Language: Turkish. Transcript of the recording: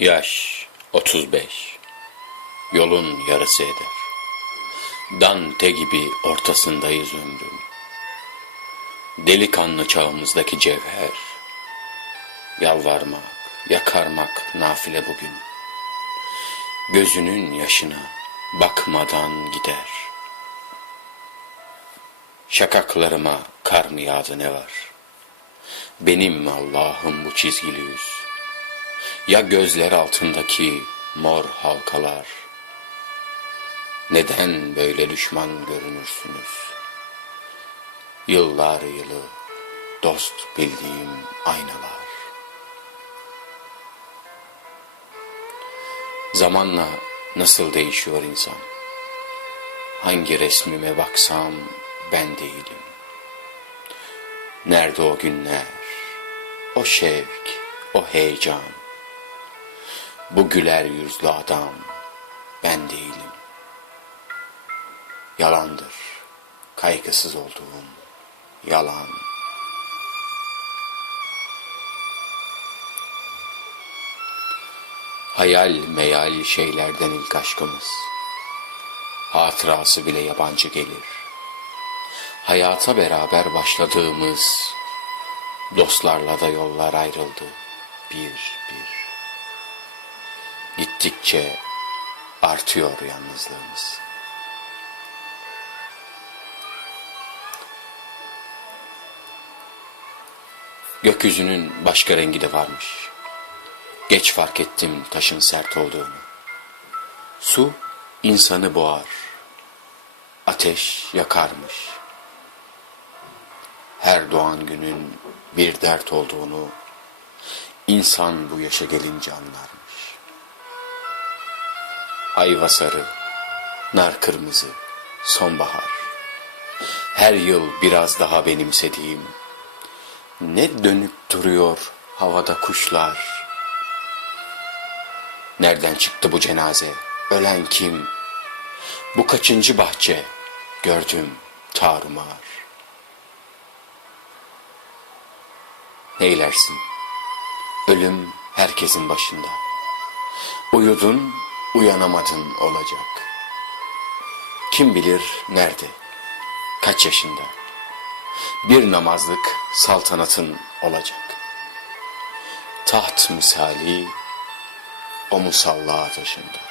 Yaş 35 Yolun yarısı eder. Dante gibi ortasındayız ömrün Delikanlı çağımızdaki cevher. Yalvarmak, yakarmak nafile bugün. Gözünün yaşına bakmadan gider. Şakaklarıma kar mı yağdı ne var? Benim Allah'ım bu çizgili yüz ya gözler altındaki mor halkalar? Neden böyle düşman görünürsünüz? Yıllar yılı dost bildiğim aynalar. Zamanla nasıl değişiyor insan? Hangi resmime baksam ben değilim. Nerede o günler? O şevk, o heyecan. Bu güler yüzlü adam ben değilim. Yalandır kaygısız olduğum yalan. Hayal meyal şeylerden ilk aşkımız. Hatırası bile yabancı gelir. Hayata beraber başladığımız dostlarla da yollar ayrıldı bir bir. Gittikçe artıyor yalnızlığımız. Gökyüzünün başka rengi de varmış. Geç fark ettim taşın sert olduğunu. Su insanı boğar. Ateş yakarmış. Her doğan günün bir dert olduğunu insan bu yaşa gelince anlarmış. Ayva sarı, nar kırmızı, sonbahar. Her yıl biraz daha benimsediğim, ne dönüp duruyor havada kuşlar. Nereden çıktı bu cenaze? Ölen kim? Bu kaçıncı bahçe? Gördüm tarumar. Neylersin? Ölüm herkesin başında. Uyudun, uyanamadın olacak. Kim bilir nerede, kaç yaşında. Bir namazlık saltanatın olacak. Taht misali o musalla taşında.